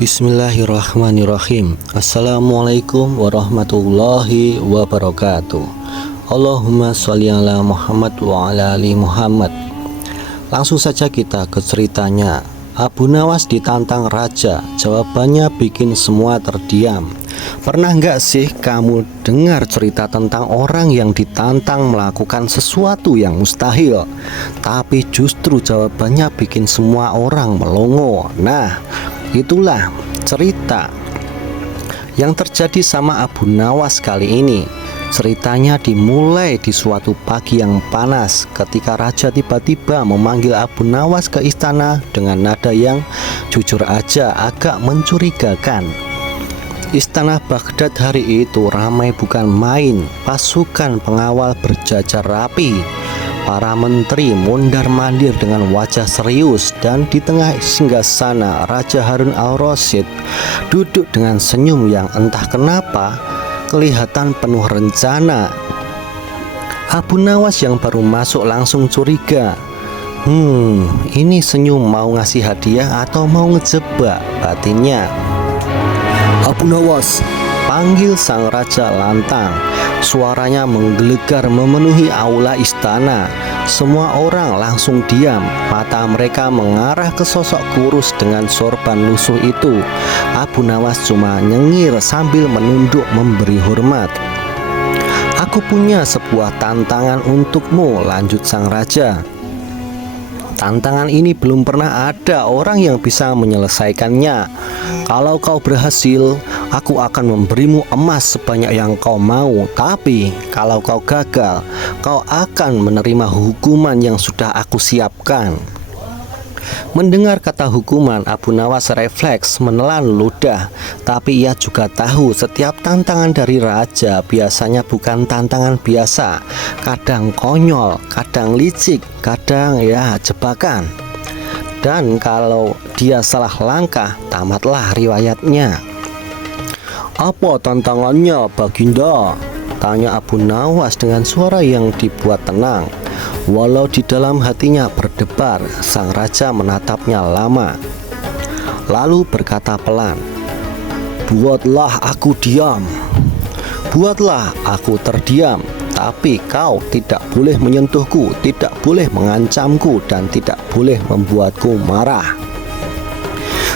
Bismillahirrahmanirrahim. Assalamualaikum warahmatullahi wabarakatuh. Allahumma sholli ala Muhammad wa ala ali Muhammad. Langsung saja kita ke ceritanya. Abu Nawas ditantang raja. Jawabannya bikin semua terdiam. Pernah nggak sih kamu dengar cerita tentang orang yang ditantang melakukan sesuatu yang mustahil, tapi justru jawabannya bikin semua orang melongo? Nah, itulah cerita yang terjadi sama Abu Nawas kali ini. Ceritanya dimulai di suatu pagi yang panas ketika raja tiba-tiba memanggil Abu Nawas ke istana dengan nada yang jujur aja agak mencurigakan. Istana Baghdad hari itu ramai bukan main. Pasukan pengawal berjajar rapi. Para menteri mondar-mandir dengan wajah serius, dan di tengah singgasana Raja Harun al-Rasyid duduk dengan senyum yang entah kenapa kelihatan penuh rencana. Abu Nawas yang baru masuk langsung curiga. Ini senyum mau ngasih hadiah atau mau ngejebak batinnya. Abu Nawas, panggil sang raja lantang. Suaranya menggelegar memenuhi aula istana. Semua orang langsung diam. Mata mereka mengarah ke sosok kurus dengan sorban lusuh itu. Abu Nawas cuma nyengir sambil menunduk memberi hormat. Aku punya sebuah tantangan untukmu, lanjut sang raja. Tantangan ini belum pernah ada orang yang bisa menyelesaikannya. Kalau kau berhasil, aku akan memberimu emas sebanyak yang kau mau. Tapi kalau kau gagal, kau akan menerima hukuman yang sudah aku siapkan. Mendengar kata hukuman, Abu Nawas refleks menelan ludah. Tapi ia juga tahu setiap tantangan dari raja biasanya bukan tantangan biasa. Kadang konyol, kadang licik, kadang jebakan. Dan kalau dia salah langkah, tamatlah riwayatnya. Apa tantangannya, Baginda? Tanya Abu Nawas dengan suara yang dibuat tenang. Walau di dalam hatinya berdebar, sang raja menatapnya lama. Lalu berkata pelan, buatlah aku diam. Buatlah aku terdiam. Tapi kau tidak boleh menyentuhku, tidak boleh mengancamku, dan tidak boleh membuatku marah.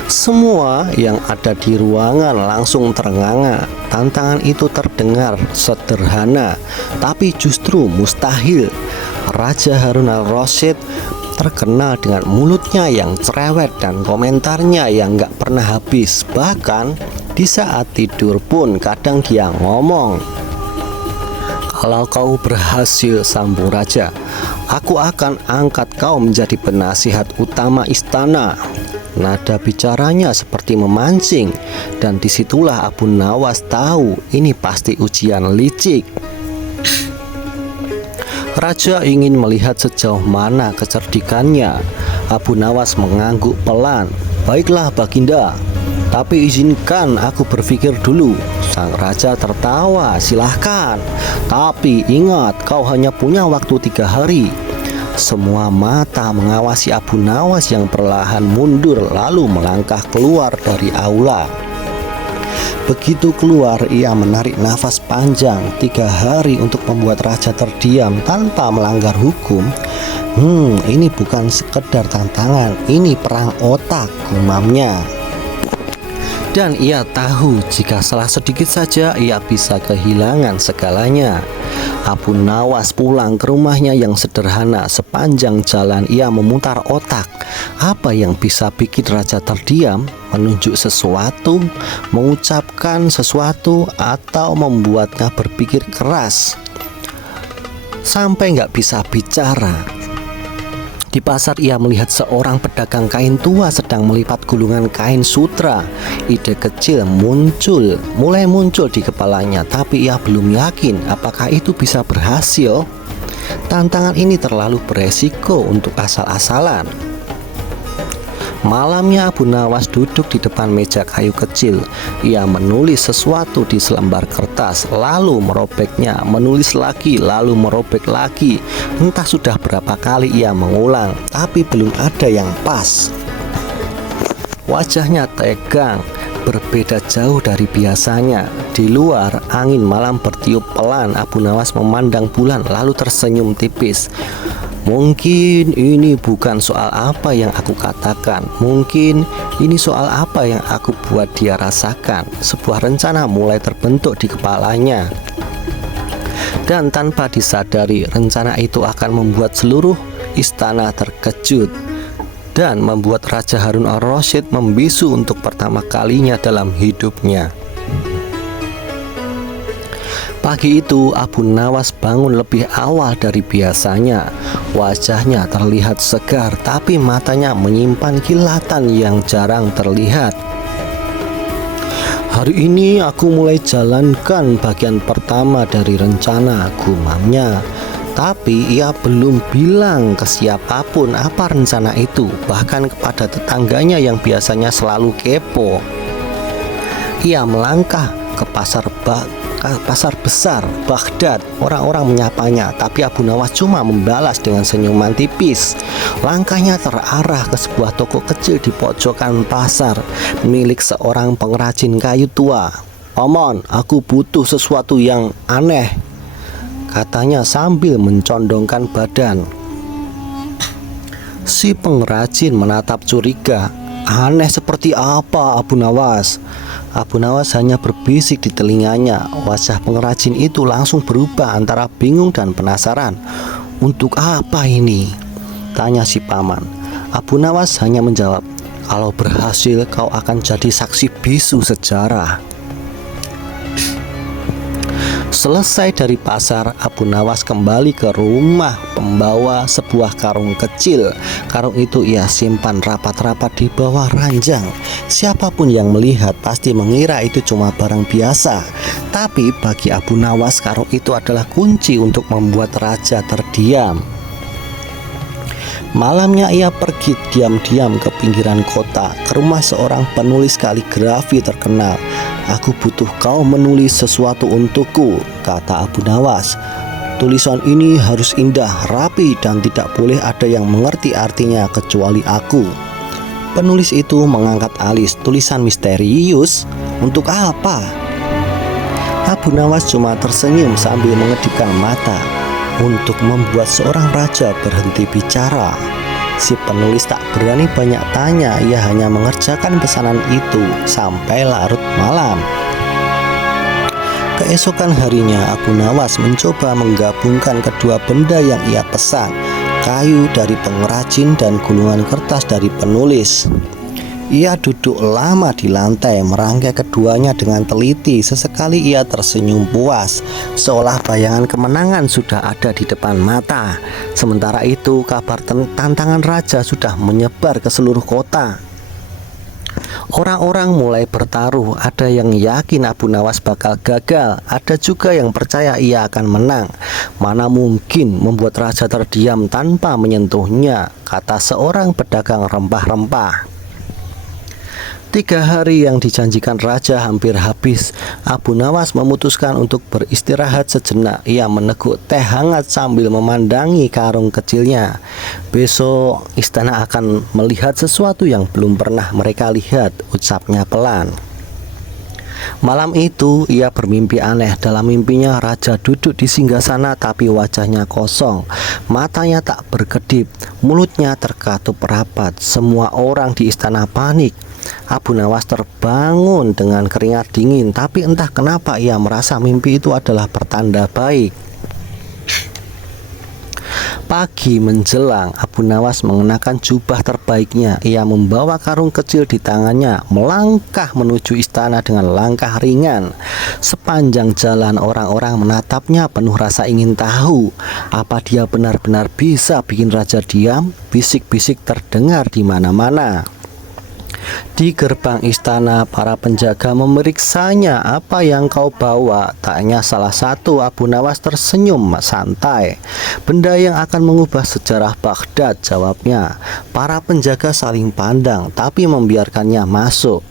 Semua yang ada di ruangan langsung ternganga. Tantangan itu terdengar sederhana, tapi justru mustahil. Raja Harun al-Rasyid terkenal dengan mulutnya yang cerewet dan komentarnya yang gak pernah habis. Bahkan di saat tidur pun kadang dia ngomong. Kalau kau berhasil, sambung raja, aku akan angkat kau menjadi penasihat utama istana. Nada bicaranya seperti memancing, dan disitulah Abu Nawas tahu ini pasti ujian licik. Raja ingin melihat sejauh mana kecerdikannya. Abu Nawas mengangguk pelan. Baiklah Baginda, tapi izinkan aku berpikir dulu. Sang raja tertawa. Silahkan, tapi ingat kau hanya punya waktu 3 hari. Semua mata mengawasi Abu Nawas yang perlahan mundur lalu melangkah keluar dari aula. Begitu keluar, ia menarik nafas panjang. 3 hari untuk membuat raja terdiam tanpa melanggar hukum. Ini bukan sekedar tantangan, ini perang otak, gumamnya. Dan ia tahu jika salah sedikit saja ia bisa kehilangan segalanya. Abu Nawas pulang ke rumahnya yang sederhana. Sepanjang jalan ia memutar otak. Apa yang bisa bikin raja terdiam? Menunjuk sesuatu, mengucapkan sesuatu, atau membuatnya berpikir keras sampai nggak bisa bicara. Di pasar ia melihat seorang pedagang kain tua sedang melipat gulungan kain sutra. Ide kecil mulai muncul di kepalanya, tapi ia belum yakin apakah itu bisa berhasil. Tantangan ini terlalu beresiko untuk asal-asalan. Malamnya Abu Nawas duduk di depan meja kayu kecil. Ia menulis sesuatu di selembar kertas, lalu merobeknya, menulis lagi, lalu merobek lagi. Entah sudah berapa kali ia mengulang, tapi belum ada yang pas. Wajahnya tegang. berbeda jauh dari biasanya. Di luar, angin malam bertiup pelan. Abu Nawas memandang bulan lalu tersenyum tipis. Mungkin ini bukan soal apa yang aku katakan. Mungkin ini soal apa yang aku buat dia rasakan. Sebuah rencana mulai terbentuk di kepalanya. Dan tanpa disadari, rencana itu akan membuat seluruh istana terkejut dan membuat Raja Harun al-Rasyid membisu untuk pertama kalinya dalam hidupnya. Pagi itu Abu Nawas bangun lebih awal dari biasanya. Wajahnya terlihat segar, tapi matanya menyimpan kilatan yang jarang terlihat. Hari ini aku mulai jalankan bagian pertama dari rencana, gumamnya. Tapi ia belum bilang ke siapapun apa rencana itu, bahkan kepada tetangganya yang biasanya selalu kepo. Ia melangkah ke pasar besar Baghdad. Orang-orang menyapanya, tapi Abu Nawas cuma membalas dengan senyuman tipis. Langkahnya terarah ke sebuah toko kecil di pojokan pasar milik seorang pengrajin kayu tua. "Paman, aku butuh sesuatu yang aneh," katanya sambil mencondongkan badan. Si pengrajin menatap curiga. "Aneh seperti apa, Abu Nawas?" Abu Nawas hanya berbisik di telinganya. Wajah pengrajin itu langsung berubah antara bingung dan penasaran. "Untuk apa ini?" tanya si paman. Abu Nawas hanya menjawab, "Kalau berhasil kau akan jadi saksi bisu sejarah." Selesai dari pasar, Abu Nawas kembali ke rumah membawa sebuah karung kecil. Karung itu ia simpan rapat-rapat di bawah ranjang. Siapapun yang melihat pasti mengira itu cuma barang biasa. Tapi bagi Abu Nawas, karung itu adalah kunci untuk membuat raja terdiam. Malamnya ia pergi diam-diam ke pinggiran kota, ke rumah seorang penulis kaligrafi terkenal. "Aku butuh kau menulis sesuatu untukku," kata Abu Nawas. "Tulisan ini harus indah, rapi, dan tidak boleh ada yang mengerti artinya kecuali aku." Penulis itu mengangkat alis. "Tulisan misterius? Untuk apa?" Abu Nawas cuma tersenyum sambil mengedipkan mata. "Untuk membuat seorang raja berhenti bicara." Si penulis tak berani banyak tanya. Ia hanya mengerjakan pesanan itu sampai larut malam. Keesokan harinya Abu Nawas mencoba menggabungkan kedua benda yang ia pesan, kayu dari pengrajin dan gulungan kertas dari penulis. Ia duduk lama di lantai, merangkai keduanya dengan teliti. Sesekali ia tersenyum puas, seolah bayangan kemenangan sudah ada di depan mata. Sementara itu, kabar tantangan raja sudah menyebar ke seluruh kota. Orang-orang mulai bertaruh. Ada yang yakin Abu Nawas bakal gagal, ada juga yang percaya ia akan menang. "Mana mungkin membuat raja terdiam tanpa menyentuhnya," kata seorang pedagang rempah-rempah. 3 hari yang dijanjikan raja hampir habis. Abu Nawas memutuskan untuk beristirahat sejenak. Ia meneguk teh hangat sambil memandangi karung kecilnya. "Besok istana akan melihat sesuatu yang belum pernah mereka lihat," ucapnya pelan. Malam itu ia bermimpi aneh. Dalam mimpinya raja duduk di singgasana tapi wajahnya kosong. Matanya tak berkedip, mulutnya terkatup rapat. Semua orang di istana panik. Abu Nawas terbangun dengan keringat dingin, tapi entah kenapa ia merasa mimpi itu adalah pertanda baik. Pagi menjelang, Abu Nawas mengenakan jubah terbaiknya. Ia membawa karung kecil di tangannya, melangkah menuju istana dengan langkah ringan. Sepanjang jalan orang-orang menatapnya penuh rasa ingin tahu, apa dia benar-benar bisa bikin raja diam. Bisik-bisik terdengar di mana-mana. Di gerbang istana, para penjaga memeriksanya. "Apa yang kau bawa?" tanya salah satu. Abu Nawas tersenyum santai. "Benda yang akan mengubah sejarah Baghdad," jawabnya. Para penjaga saling pandang, tapi membiarkannya masuk.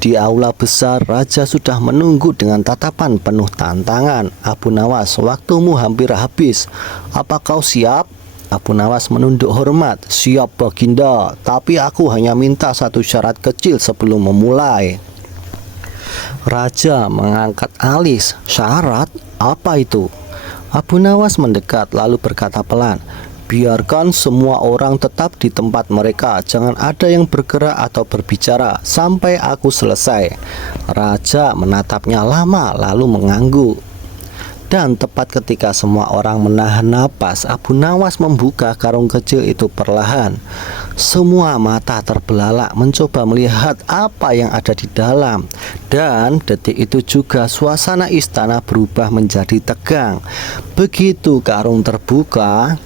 Di aula besar, raja sudah menunggu dengan tatapan penuh tantangan. "Abu Nawas, waktumu hampir habis. Apa kau siap?" Abu Nawas menunduk hormat. "Siap, Baginda, tapi aku hanya minta satu syarat kecil sebelum memulai." Raja mengangkat alis. Syarat? Apa itu? Abu Nawas mendekat lalu berkata pelan, biarkan semua orang tetap di tempat mereka. Jangan ada yang bergerak atau berbicara sampai aku selesai. Raja menatapnya lama lalu mengangguk. Dan tepat ketika semua orang menahan napas, Abu Nawas membuka karung kecil itu perlahan. Semua mata terbelalak mencoba melihat apa yang ada di dalam. Dan detik itu juga suasana istana berubah menjadi tegang. Begitu karung terbuka,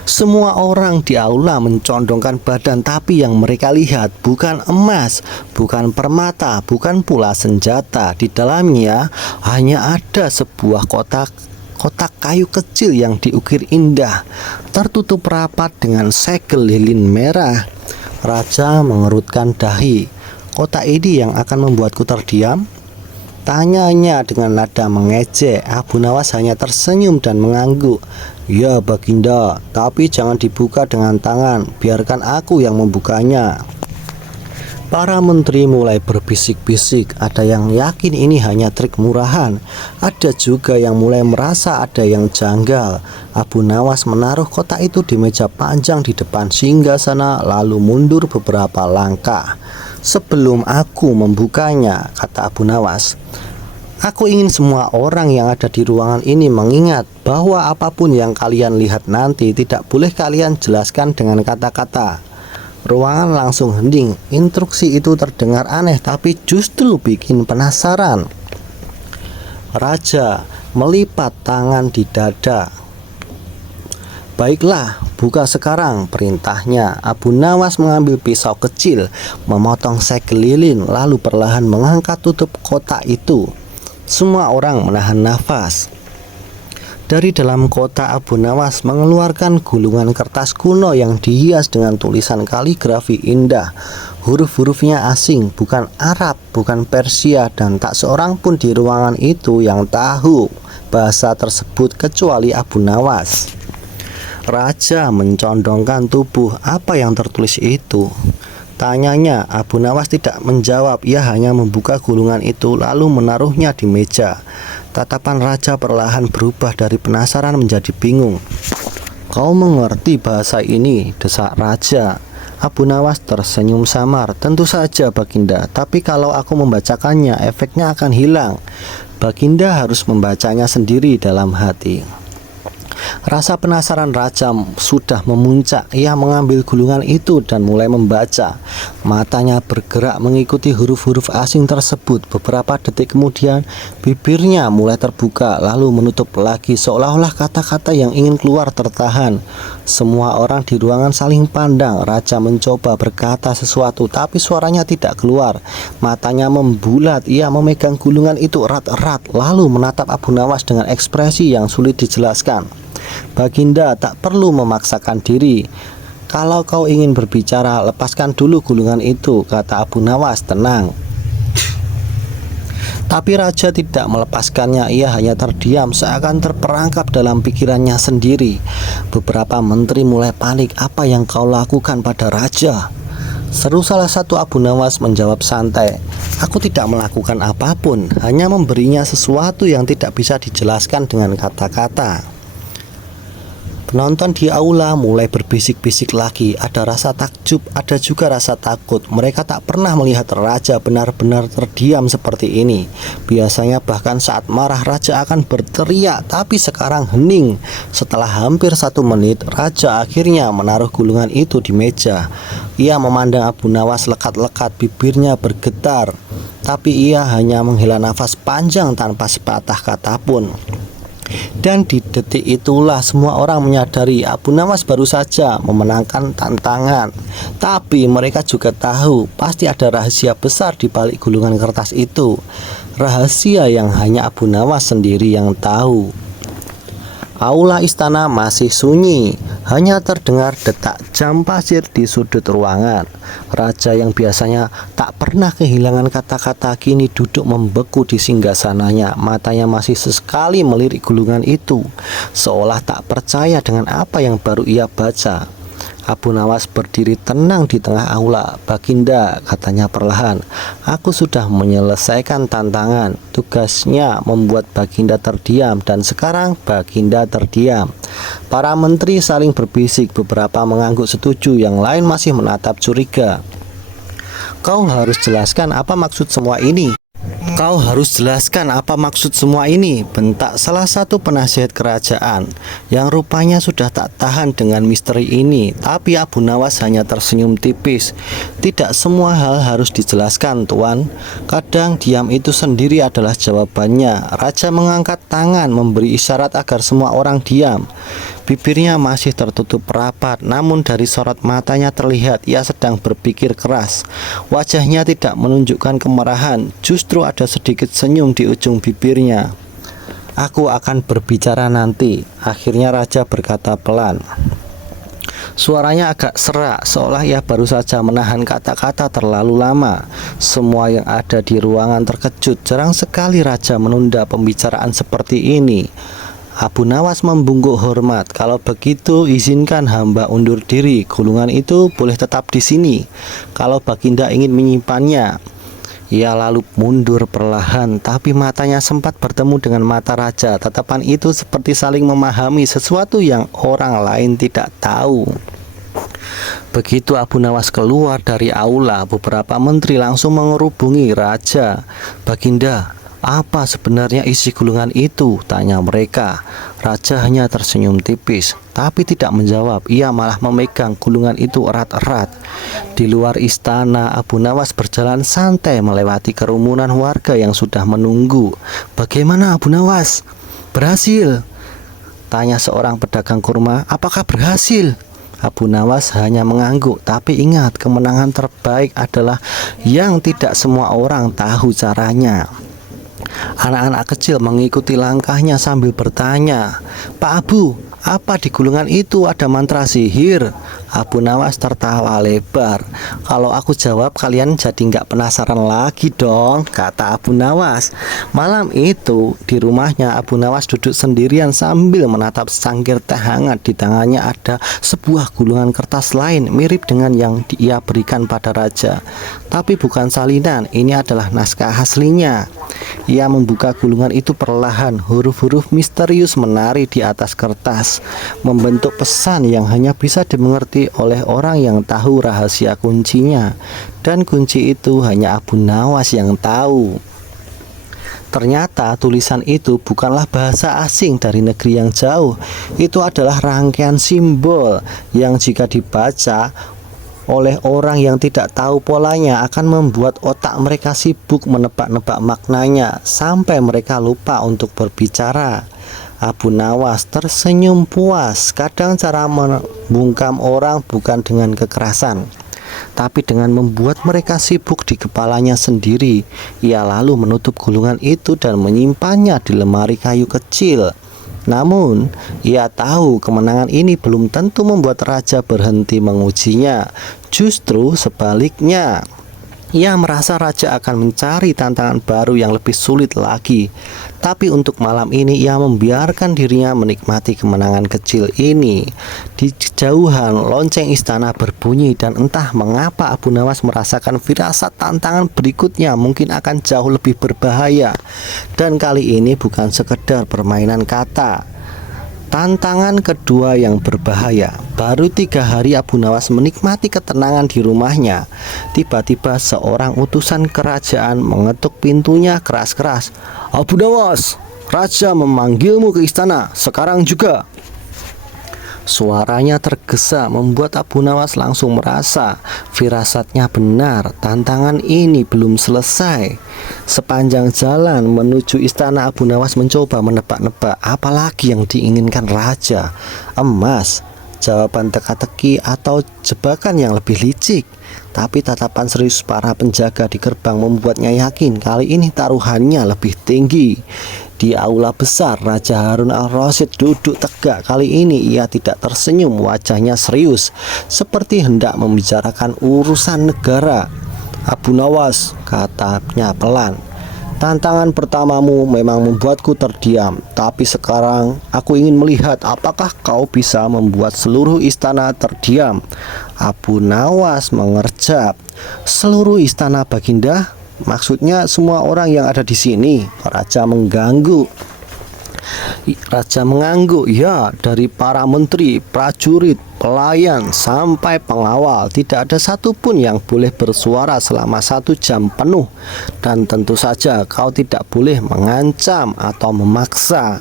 semua orang di aula mencondongkan badan, tapi yang mereka lihat bukan emas, bukan permata, bukan pula senjata. Di dalamnya hanya ada sebuah kotak kayu kecil yang diukir indah, tertutup rapat dengan segel lilin merah. Raja mengerutkan dahi. Kotak ini yang akan membuatku terdiam? Tanyanya dengan nada mengejek. Abu Nawas hanya tersenyum dan mengangguk. Ya Baginda, tapi jangan dibuka dengan tangan, biarkan aku yang membukanya. Para menteri mulai berbisik-bisik. Ada yang yakin ini hanya trik murahan, ada juga yang mulai merasa ada yang janggal. Abu Nawas menaruh kotak itu di meja panjang di depan singgasana lalu mundur beberapa langkah. Sebelum aku membukanya, kata Abu Nawas, aku ingin semua orang yang ada di ruangan ini mengingat bahwa apapun yang kalian lihat nanti tidak boleh kalian jelaskan dengan kata-kata. Ruangan langsung hening. Instruksi itu terdengar aneh tapi justru bikin penasaran. Raja melipat tangan di dada. Baiklah, buka sekarang, perintahnya. Abu Nawas mengambil pisau kecil, memotong segel lilin, lalu perlahan mengangkat tutup kotak itu. Semua orang menahan nafas. Dari dalam kotak, Abu Nawas mengeluarkan gulungan kertas kuno yang dihias dengan tulisan kaligrafi indah. Huruf-hurufnya asing, bukan Arab, bukan Persia, dan tak seorang pun di ruangan itu yang tahu bahasa tersebut kecuali Abu Nawas. Raja mencondongkan tubuh. Apa yang tertulis itu? Tanyanya. Abu Nawas tidak menjawab. Ia hanya membuka gulungan itu lalu menaruhnya di meja. Tatapan raja perlahan berubah dari penasaran menjadi bingung. Kau mengerti bahasa ini? Desak raja. Abu Nawas tersenyum samar. Tentu saja Baginda, tapi kalau aku membacakannya efeknya akan hilang. Baginda harus membacanya sendiri dalam hati. Rasa penasaran raja sudah memuncak. Ia mengambil gulungan itu dan mulai membaca. Matanya bergerak mengikuti huruf-huruf asing tersebut. Beberapa detik kemudian bibirnya mulai terbuka lalu menutup lagi, seolah-olah kata-kata yang ingin keluar tertahan. Semua orang di ruangan saling pandang. Raja mencoba berkata sesuatu tapi suaranya tidak keluar. Matanya membulat. Ia memegang gulungan itu erat-erat lalu menatap Abu Nawas dengan ekspresi yang sulit dijelaskan. Baginda, tak perlu memaksakan diri. Kalau kau ingin berbicara, lepaskan dulu gulungan itu, kata Abu Nawas tenang. Tapi raja tidak melepaskannya. Ia hanya terdiam, seakan terperangkap dalam pikirannya sendiri. Beberapa menteri mulai panik. Apa yang kau lakukan pada raja? Seru salah satu. Abu Nawas menjawab santai. Aku tidak melakukan apapun, hanya memberinya sesuatu yang tidak bisa dijelaskan dengan kata-kata. Penonton di aula mulai berbisik-bisik lagi. Ada rasa takjub, ada juga rasa takut. Mereka tak pernah melihat raja benar-benar terdiam seperti ini. Biasanya bahkan saat marah raja akan berteriak, tapi sekarang hening. Setelah hampir 1 menit, raja akhirnya menaruh gulungan itu di meja. Ia memandang Abu Nawas lekat-lekat, bibirnya bergetar, tapi ia hanya menghela nafas panjang tanpa sepatah kata pun. Dan di detik itulah semua orang menyadari Abu Nawas baru saja memenangkan tantangan. Tapi mereka juga tahu pasti ada rahasia besar di balik gulungan kertas itu. Rahasia yang hanya Abu Nawas sendiri yang tahu. Aula istana masih sunyi, hanya terdengar detak jam pasir di sudut ruangan. Raja yang biasanya tak pernah kehilangan kata-kata kini duduk membeku di singgasananya. Matanya masih sesekali melirik gulungan itu, seolah tak percaya dengan apa yang baru ia baca. Abu Nawas berdiri tenang di tengah aula. "Baginda," katanya perlahan, "aku sudah menyelesaikan tantangan. Tugasnya membuat Baginda terdiam, dan sekarang Baginda terdiam." Para menteri saling berbisik, beberapa mengangguk setuju, yang lain masih menatap curiga. "Kau harus jelaskan apa maksud semua ini. Kau harus jelaskan apa maksud semua ini," bentak salah satu penasihat kerajaan, yang rupanya sudah tak tahan dengan misteri ini. Tapi Abu Nawas hanya tersenyum tipis. "Tidak semua hal harus dijelaskan, Tuan. Kadang diam itu sendiri adalah jawabannya." Raja mengangkat tangan memberi isyarat agar semua orang diam. Bibirnya masih tertutup rapat, namun dari sorot matanya terlihat ia sedang berpikir keras. Wajahnya tidak menunjukkan kemarahan, justru ada sedikit senyum di ujung bibirnya. "Aku akan berbicara nanti," akhirnya raja berkata pelan. Suaranya agak serak, seolah ia baru saja menahan kata-kata terlalu lama. Semua yang ada di ruangan terkejut. Jarang sekali raja menunda pembicaraan seperti ini. Abu Nawas membungkuk hormat. "Kalau begitu, izinkan hamba undur diri. Gulungan itu boleh tetap di sini kalau Baginda ingin menyimpannya." Ia lalu mundur perlahan, tapi matanya sempat bertemu dengan mata raja. Tatapan itu seperti saling memahami sesuatu yang orang lain tidak tahu. Begitu Abu Nawas keluar dari aula, beberapa menteri langsung mengerubungi raja. "Baginda, apa sebenarnya isi gulungan itu?" tanya mereka. Raja hanya tersenyum tipis, tapi tidak menjawab. Ia malah memegang gulungan itu erat-erat. Di luar istana, Abu Nawas berjalan santai melewati kerumunan warga yang sudah menunggu. "Bagaimana Abu Nawas? Berhasil?" tanya seorang pedagang kurma. "Apakah berhasil?" Abu Nawas hanya mengangguk. "Tapi ingat, kemenangan terbaik adalah yang tidak semua orang tahu caranya." Anak-anak kecil mengikuti langkahnya sambil bertanya, "Pak Abu, apa di gulungan itu ada mantra sihir?" Abu Nawas tertawa lebar. "Kalau aku jawab, kalian jadi nggak penasaran lagi dong," kata Abu Nawas. Malam itu di rumahnya, Abu Nawas duduk sendirian sambil menatap secangkir teh hangat. Di tangannya ada sebuah gulungan kertas lain mirip dengan yang ia berikan pada raja, tapi bukan salinan. Ini adalah naskah aslinya. Ia membuka gulungan itu perlahan. Huruf-huruf misterius menari di atas kertas, membentuk pesan yang hanya bisa dimengerti oleh orang yang tahu rahasia kuncinya. Dan kunci itu hanya Abu Nawas yang tahu. Ternyata tulisan itu bukanlah bahasa asing dari negeri yang jauh. Itu adalah rangkaian simbol yang jika dibaca oleh orang yang tidak tahu polanya akan membuat otak mereka sibuk menebak-nebak maknanya sampai mereka lupa untuk berbicara. Abu Nawas tersenyum puas. Kadang cara membungkam orang bukan dengan kekerasan, tapi dengan membuat mereka sibuk di kepalanya sendiri. Ia lalu menutup gulungan itu dan menyimpannya di lemari kayu kecil. Namun, ia tahu kemenangan ini belum tentu membuat raja berhenti mengujinya. Justru sebaliknya, ia merasa raja akan mencari tantangan baru yang lebih sulit lagi. Tapi untuk malam ini ia membiarkan dirinya menikmati kemenangan kecil ini. Di kejauhan lonceng istana berbunyi, dan entah mengapa Abu Nawas merasakan firasat tantangan berikutnya mungkin akan jauh lebih berbahaya. Dan kali ini bukan sekedar permainan kata. Tantangan kedua yang berbahaya. Baru 3 hari Abu Nawas menikmati ketenangan di rumahnya. Tiba-tiba seorang utusan kerajaan mengetuk pintunya keras-keras. "Abu Nawas, raja memanggilmu ke istana, sekarang juga." Suaranya tergesa membuat Abu Nawas langsung merasa firasatnya benar. Tantangan ini belum selesai. Sepanjang jalan menuju istana, Abu Nawas mencoba menebak-nebak apalagi yang diinginkan raja. Emas, jawaban teka-teki, atau jebakan yang lebih licik. Tapi tatapan serius para penjaga di gerbang membuatnya yakin kali ini taruhannya lebih tinggi. Di aula besar, Raja Harun al-Rasyid duduk tegak. Kali ini ia tidak tersenyum, wajahnya serius, seperti hendak membicarakan urusan negara. "Abu Nawas," katanya pelan, Tantangan pertamamu memang membuatku terdiam, tapi sekarang aku ingin melihat apakah kau bisa membuat seluruh istana terdiam. Abu Nawas mengerjap. Seluruh istana, Baginda? Maksudnya semua orang yang ada di sini? Raja mengganggu. Raja mengangguk. Ya, dari para menteri, prajurit, pelayan, sampai pengawal, tidak ada satupun yang boleh bersuara selama 1 jam penuh. Dan tentu saja kau tidak boleh mengancam atau memaksa.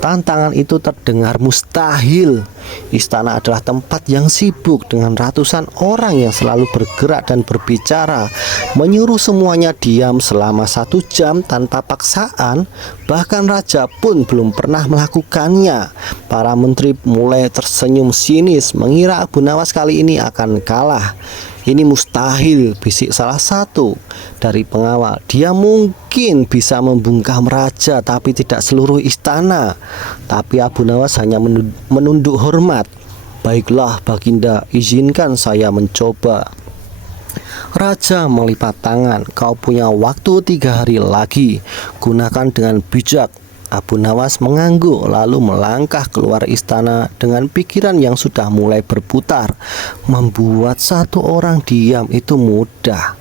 Tantangan itu terdengar mustahil. Istana adalah tempat yang sibuk dengan ratusan orang yang selalu bergerak dan berbicara. Menyuruh semuanya diam selama 1 jam tanpa paksaan, bahkan raja pun belum pernah melakukannya. Para menteri mulai tersenyum sinis, mengira Abu Nawas kali ini akan kalah. Ini mustahil, bisik salah satu dari pengawal. Dia mungkin bisa membungkam raja, tapi tidak seluruh istana. Tapi Abu Nawas hanya menunduk hormat. Baiklah, Baginda, izinkan saya mencoba. Raja melipat tangan. Kau punya waktu 3 hari lagi. Gunakan dengan bijak. Abu Nawas mengangguk lalu melangkah keluar istana dengan pikiran yang sudah mulai berputar. Membuat 1 orang diam itu mudah,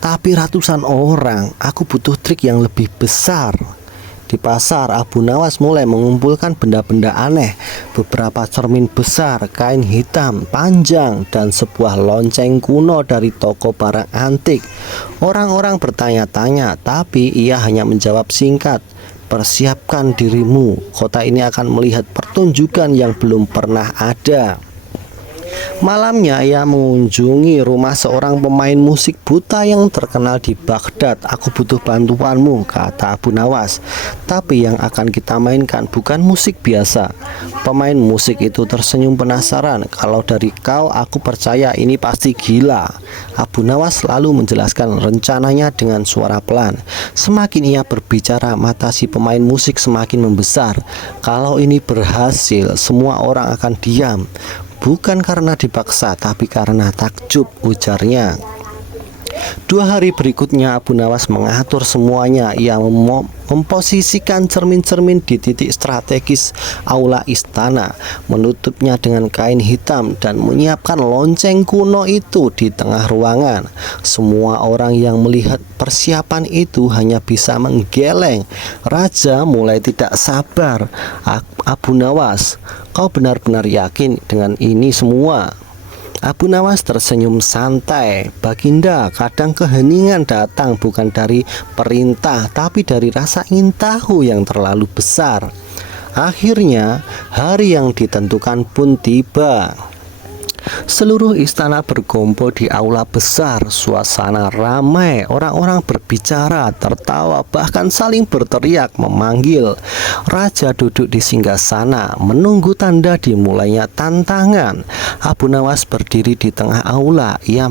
tapi ratusan orang, aku butuh trik yang lebih besar. Di pasar, Abu Nawas mulai mengumpulkan benda-benda aneh. Beberapa cermin besar, kain hitam panjang, dan sebuah lonceng kuno dari toko barang antik. Orang-orang bertanya-tanya, tapi ia hanya menjawab singkat, persiapkan dirimu, kota ini akan melihat pertunjukan yang belum pernah ada. Malamnya ia mengunjungi rumah seorang pemain musik buta yang terkenal di Baghdad. Aku butuh bantuanmu, kata Abu Nawas. Tapi yang akan kita mainkan bukan musik biasa. Pemain musik itu tersenyum penasaran. Kalau dari kau, aku percaya ini pasti gila. Abu Nawas lalu menjelaskan rencananya dengan suara pelan. Semakin ia berbicara, mata si pemain musik semakin membesar. Kalau ini berhasil, semua orang akan diam. Bukan karena dipaksa, tapi karena takjub, ujarnya. 2 hari berikutnya Abu Nawas mengatur semuanya. Ia memposisikan cermin-cermin di titik strategis aula istana, menutupnya dengan kain hitam, dan menyiapkan lonceng kuno itu di tengah ruangan. Semua orang yang melihat persiapan itu hanya bisa menggeleng. Raja mulai tidak sabar. Abu Nawas, kau benar-benar yakin dengan ini semua? Abu Nawas tersenyum santai. Baginda, kadang keheningan datang bukan dari perintah, tapi dari rasa ingin tahu yang terlalu besar. Akhirnya, hari yang ditentukan pun tiba. Seluruh istana berkumpul di aula besar. Suasana ramai, orang-orang berbicara, tertawa, bahkan saling berteriak memanggil. Raja duduk di singgasana, menunggu tanda dimulainya tantangan. Abu Nawas berdiri di tengah aula. Ia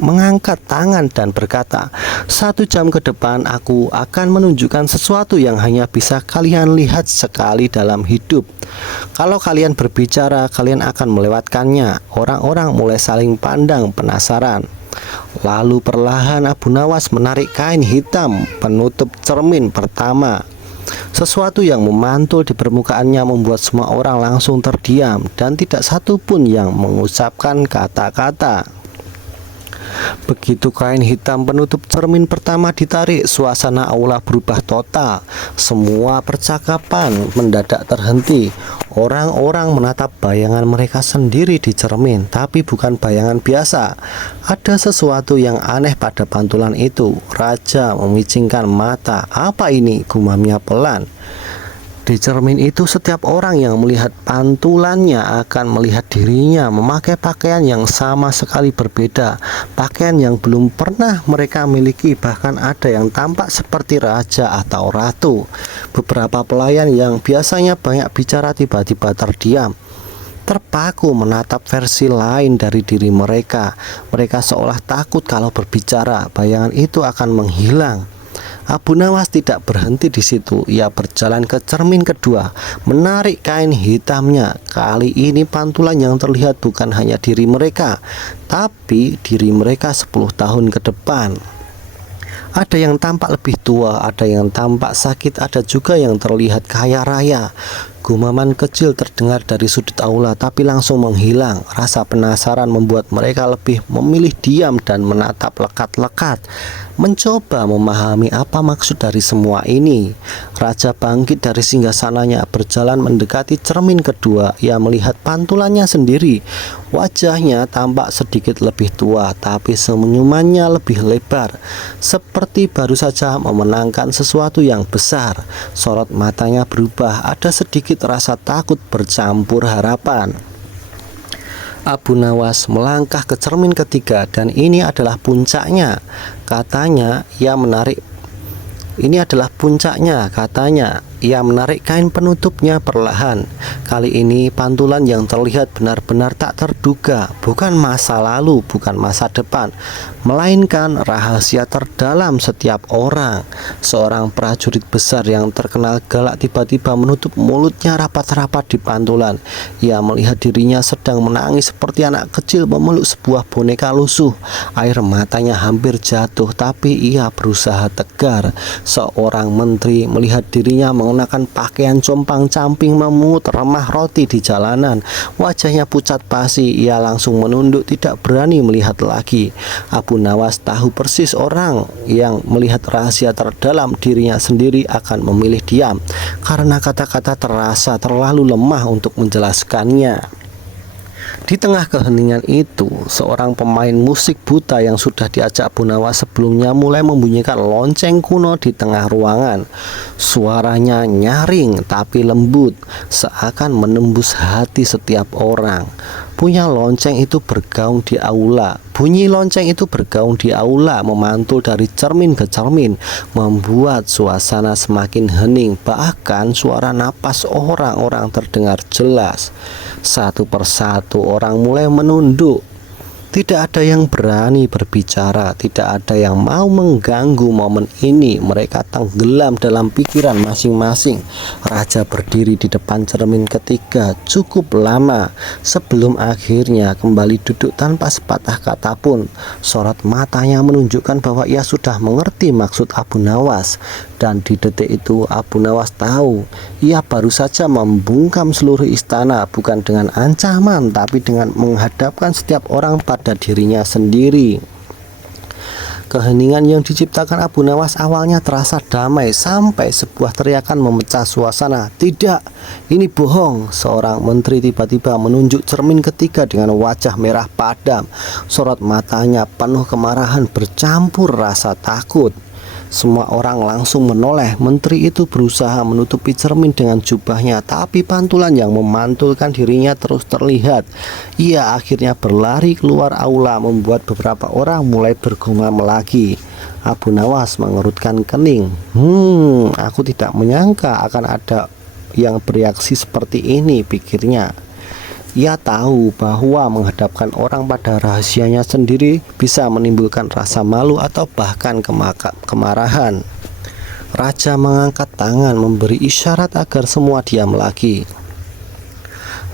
mengangkat tangan dan berkata, 1 jam ke depan aku akan menunjukkan sesuatu yang hanya bisa kalian lihat sekali dalam hidup. Kalau kalian berbicara, kalian akan melewatkannya. Orang-orang mulai saling pandang penasaran. Lalu perlahan Abu Nawas menarik kain hitam penutup cermin pertama. Sesuatu yang memantul di permukaannya membuat semua orang langsung terdiam, dan tidak satu pun yang mengucapkan kata-kata. Begitu kain hitam penutup cermin pertama ditarik, suasana aula berubah total. Semua percakapan mendadak terhenti. Orang-orang menatap bayangan mereka sendiri di cermin, tapi bukan bayangan biasa. Ada sesuatu yang aneh pada pantulan itu. Raja memicingkan mata. Apa ini? Gumamnya pelan. Di cermin itu setiap orang yang melihat pantulannya akan melihat dirinya memakai pakaian yang sama sekali berbeda, pakaian yang belum pernah mereka miliki, bahkan ada yang tampak seperti raja atau ratu. Beberapa pelayan yang biasanya banyak bicara tiba-tiba terdiam, terpaku menatap versi lain dari diri mereka. Mereka seolah takut kalau berbicara, bayangan itu akan menghilang. Abu Nawas tidak berhenti di situ. Ia berjalan ke cermin kedua, menarik kain hitamnya. Kali ini pantulan yang terlihat bukan hanya diri mereka, tapi diri mereka 10 tahun ke depan. Ada yang tampak lebih tua, ada yang tampak sakit, ada juga yang terlihat kaya raya. Gumaman kecil terdengar dari sudut aula tapi langsung menghilang. Rasa penasaran membuat mereka lebih memilih diam dan menatap lekat-lekat, mencoba memahami apa maksud dari semua ini. Raja bangkit dari singgasananya, berjalan mendekati cermin kedua. Ia melihat pantulannya sendiri. Wajahnya tampak sedikit lebih tua, tapi senyumannya lebih lebar, seperti baru saja memenangkan sesuatu yang besar. Sorot matanya berubah, ada sedikit rasa takut bercampur harapan. Abu Nawas melangkah ke cermin ketiga dan ini adalah puncaknya. Katanya ia menarik Ia menarik kain penutupnya perlahan. Kali ini pantulan yang terlihat benar-benar tak terduga. Bukan masa lalu, bukan masa depan, melainkan rahasia terdalam setiap orang. Seorang prajurit besar yang terkenal galak tiba-tiba menutup mulutnya rapat-rapat di pantulan. Ia melihat dirinya sedang menangis seperti anak kecil memeluk sebuah boneka lusuh. Air matanya hampir jatuh, tapi ia berusaha tegar. Seorang menteri melihat dirinya mengenakan pakaian compang-camping memungut remah roti di jalanan. Wajahnya pucat pasi. Ia langsung menunduk, tidak berani melihat lagi. Abu Nawas tahu persis orang yang melihat rahasia terdalam dirinya sendiri akan memilih diam, karena kata-kata terasa terlalu lemah untuk menjelaskannya. Di tengah keheningan itu, seorang pemain musik buta yang sudah diajak Abu Nawas sebelumnya mulai membunyikan lonceng kuno di tengah ruangan. Suaranya nyaring tapi lembut, seakan menembus hati setiap orang. Bunyi lonceng itu bergaung di aula, memantul dari cermin ke cermin, membuat suasana semakin hening. Bahkan suara napas orang-orang terdengar jelas. Satu persatu orang mulai menunduk. Tidak ada yang berani berbicara, tidak ada yang mau mengganggu momen ini. Mereka tenggelam dalam pikiran masing-masing. Raja berdiri di depan cermin ketiga cukup lama sebelum akhirnya kembali duduk tanpa sepatah kata pun. Sorot matanya menunjukkan bahwa ia sudah mengerti maksud Abu Nawas. Dan di detik itu Abu Nawas tahu ia baru saja membungkam seluruh istana, bukan dengan ancaman tapi dengan menghadapkan setiap orang pada dirinya sendiri. Keheningan yang diciptakan Abu Nawas awalnya terasa damai sampai sebuah teriakan memecah suasana. Tidak, ini bohong. Seorang menteri tiba-tiba menunjuk cermin ketiga dengan wajah merah padam. Sorot matanya penuh kemarahan bercampur rasa takut. Semua orang langsung menoleh. Menteri itu berusaha menutupi cermin dengan jubahnya, tapi pantulan yang memantulkan dirinya terus terlihat. Ia akhirnya berlari keluar aula, membuat beberapa orang mulai bergumam lagi. Abu Nawas mengerutkan kening. Aku tidak menyangka akan ada yang bereaksi seperti ini, pikirnya. Ia tahu bahwa menghadapkan orang pada rahasianya sendiri bisa menimbulkan rasa malu atau bahkan kemarahan. Raja mengangkat tangan memberi isyarat agar semua diam lagi.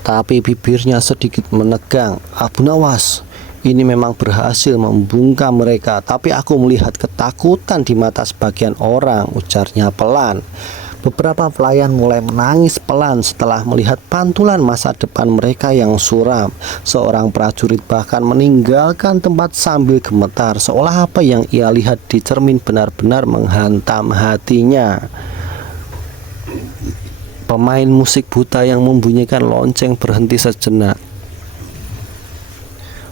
Tapi bibirnya sedikit menegang. Abu Nawas, ini memang berhasil membungkam mereka, tapi aku melihat ketakutan di mata sebagian orang, ujarnya pelan. Beberapa pelayan mulai menangis pelan setelah melihat pantulan masa depan mereka yang suram. Seorang prajurit bahkan meninggalkan tempat sambil gemetar, seolah apa yang ia lihat di cermin benar-benar menghantam hatinya. Pemain musik buta yang membunyikan lonceng berhenti sejenak.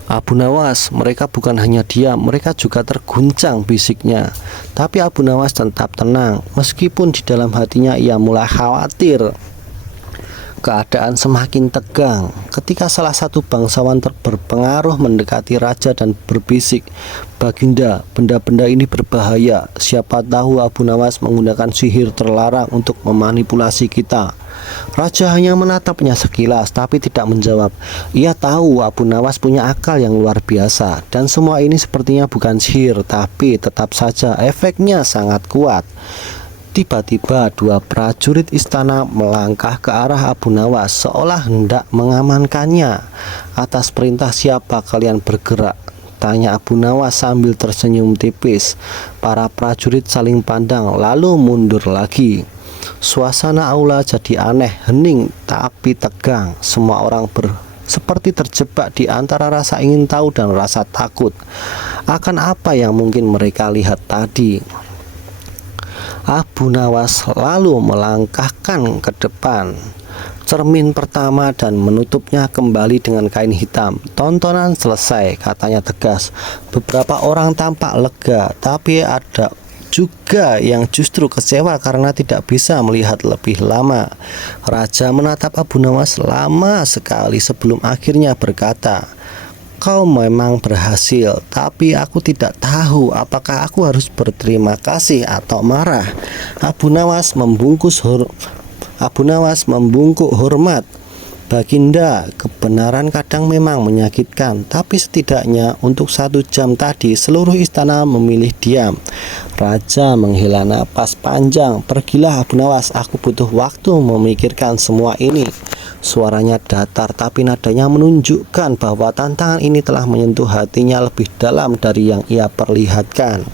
Abu Nawas, mereka bukan hanya diam, mereka juga terguncang, bisiknya. Tapi Abu Nawas tetap tenang, meskipun di dalam hatinya ia mulai khawatir. Keadaan semakin tegang ketika salah satu bangsawan berpengaruh mendekati raja dan berbisik, "Baginda, benda-benda ini berbahaya. Siapa tahu Abu Nawas menggunakan sihir terlarang untuk memanipulasi kita." Raja hanya menatapnya sekilas tapi tidak menjawab. Ia tahu Abu Nawas punya akal yang luar biasa, dan semua ini sepertinya bukan sihir, tapi tetap saja efeknya sangat kuat. Tiba-tiba dua prajurit istana melangkah ke arah Abu Nawas seolah hendak mengamankannya. "Atas perintah siapa kalian bergerak?" tanya Abu Nawas sambil tersenyum tipis. Para prajurit saling pandang lalu mundur lagi. Suasana aula jadi aneh, hening tapi tegang. Semua orang seperti terjebak di antara rasa ingin tahu dan rasa takut akan apa yang mungkin mereka lihat tadi. Abu Nawas lalu melangkahkan ke depan cermin pertama dan menutupnya kembali dengan kain hitam. Tontonan selesai, katanya tegas. Beberapa orang tampak lega, tapi ada juga yang justru kecewa karena tidak bisa melihat lebih lama. Raja menatap Abu Nawas lama sekali sebelum akhirnya berkata, "Kau memang berhasil, tapi aku tidak tahu apakah aku harus berterima kasih atau marah." Abu Nawas membungkuk hormat. "Baginda, kebenaran kadang memang menyakitkan, tapi setidaknya untuk 1 jam tadi seluruh istana memilih diam." Raja menghela napas panjang. "Pergilah Abu Nawas, aku butuh waktu memikirkan semua ini." Suaranya datar tapi nadanya menunjukkan bahwa tantangan ini telah menyentuh hatinya lebih dalam dari yang ia perlihatkan.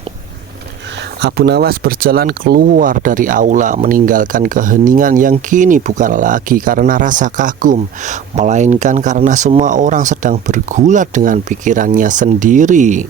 Abu Nawas berjalan keluar dari aula, meninggalkan keheningan yang kini bukan lagi karena rasa kagum, melainkan karena semua orang sedang bergulat dengan pikirannya sendiri.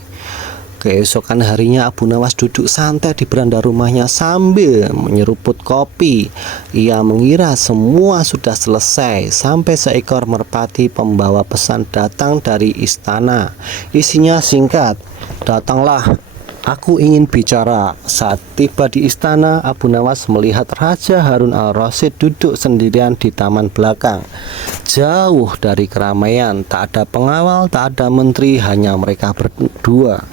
Keesokan harinya Abu Nawas duduk santai di beranda rumahnya sambil menyeruput kopi. Ia mengira semua sudah selesai sampai seekor merpati pembawa pesan datang dari istana. Isinya singkat, "Datanglah, aku ingin bicara." Saat tiba di istana, Abu Nawas melihat Raja Harun al-Rasyid duduk sendirian di taman belakang, jauh dari keramaian. Tak ada pengawal, tak ada menteri, hanya mereka berdua.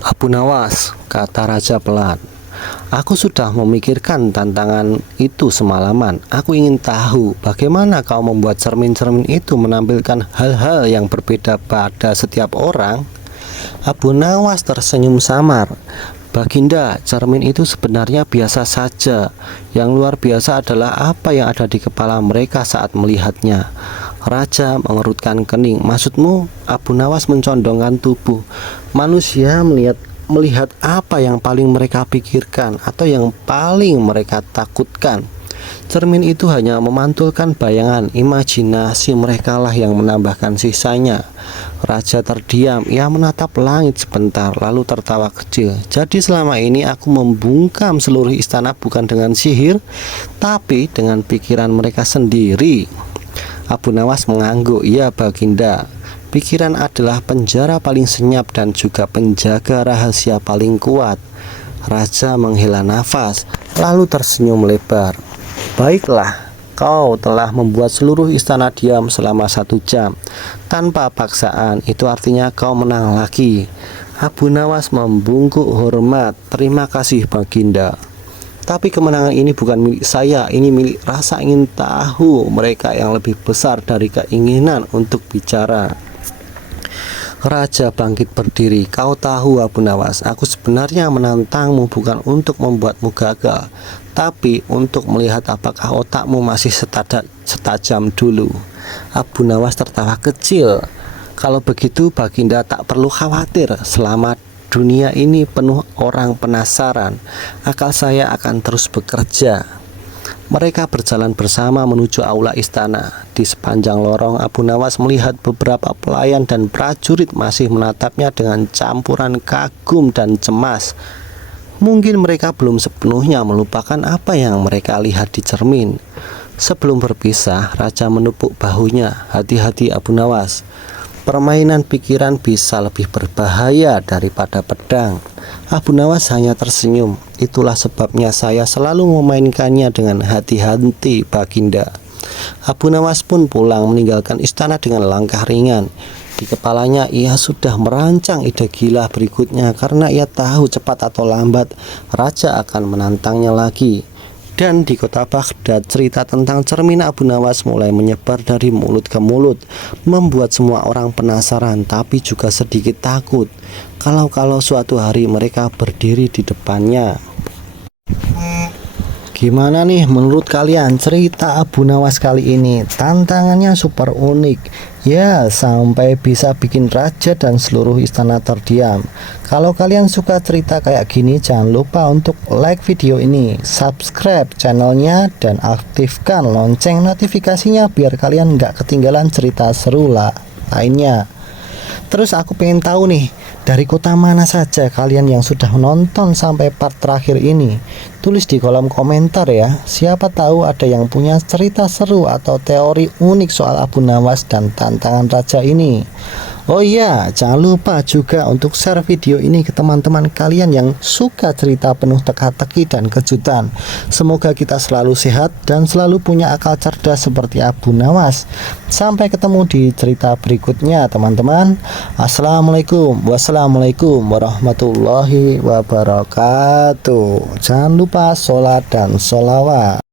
"Abu Nawas," kata Raja pelan, "aku sudah memikirkan tantangan itu semalaman. Aku ingin tahu bagaimana kau membuat cermin-cermin itu menampilkan hal-hal yang berbeda pada setiap orang." Abu Nawas tersenyum samar. "Baginda, cermin itu sebenarnya biasa saja. Yang luar biasa adalah apa yang ada di kepala mereka saat melihatnya." Raja mengerutkan kening. "Maksudmu?" Abu Nawas mencondongkan tubuh. "Manusia melihat apa yang paling mereka pikirkan atau yang paling mereka takutkan. Cermin itu hanya memantulkan bayangan, imajinasi mereka lah yang menambahkan sisanya." Raja terdiam. Ia menatap langit sebentar lalu tertawa kecil. "Jadi selama ini aku membungkam seluruh istana bukan dengan sihir, tapi dengan pikiran mereka sendiri." Abu Nawas mengangguk. "Ya Baginda, pikiran adalah penjara paling senyap dan juga penjaga rahasia paling kuat." Raja menghela nafas lalu tersenyum lebar. "Baiklah, kau telah membuat seluruh istana diam selama 1 jam tanpa paksaan. Itu artinya kau menang lagi." Abu Nawas membungkuk hormat. "Terima kasih Baginda. Tapi kemenangan ini bukan milik saya, ini milik rasa ingin tahu mereka yang lebih besar dari keinginan untuk bicara." Raja bangkit berdiri. "Kau tahu Abu Nawas, aku sebenarnya menantangmu bukan untuk membuatmu gagal, tapi untuk melihat apakah otakmu masih setajam dulu." Abu Nawas tertawa kecil. "Kalau begitu Baginda tak perlu khawatir. Selama dunia ini penuh orang penasaran, akal saya akan terus bekerja." Mereka berjalan bersama menuju aula istana. Di sepanjang lorong, Abu Nawas melihat beberapa pelayan dan prajurit masih menatapnya dengan campuran kagum dan cemas. Mungkin mereka belum sepenuhnya melupakan apa yang mereka lihat di cermin. Sebelum berpisah, Raja menepuk bahunya. "Hati-hati Abu Nawas. Permainan pikiran bisa lebih berbahaya daripada pedang." Abu Nawas hanya tersenyum. "Itulah sebabnya saya selalu memainkannya dengan hati-hati Baginda." Abu Nawas pun pulang meninggalkan istana dengan langkah ringan. Di kepalanya ia sudah merancang ide gila berikutnya karena ia tahu cepat atau lambat Raja akan menantangnya lagi. Dan di kota Baghdad, cerita tentang cermin Abu Nawas mulai menyebar dari mulut ke mulut, membuat semua orang penasaran tapi juga sedikit takut kalau suatu hari mereka berdiri di depannya. Gimana nih menurut kalian cerita Abu Nawas kali ini? Tantangannya super unik. Ya, sampai bisa bikin raja dan seluruh istana terdiam. Kalau kalian suka cerita kayak gini, jangan lupa untuk like video ini, subscribe channelnya, dan aktifkan lonceng notifikasinya biar kalian nggak ketinggalan cerita seru lainnya. Terus aku pengen tahu nih, dari kota mana saja kalian yang sudah menonton sampai part terakhir ini? Tulis di kolom komentar ya. Siapa tahu ada yang punya cerita seru atau teori unik soal Abu Nawas dan tantangan raja ini. Oh iya, jangan lupa juga untuk share video ini ke teman-teman kalian yang suka cerita penuh teka-teki dan kejutan. Semoga kita selalu sehat dan selalu punya akal cerdas seperti Abu Nawas. Sampai ketemu di cerita berikutnya teman-teman. Assalamualaikum warahmatullahi wabarakatuh. Jangan lupa sholat dan sholawat.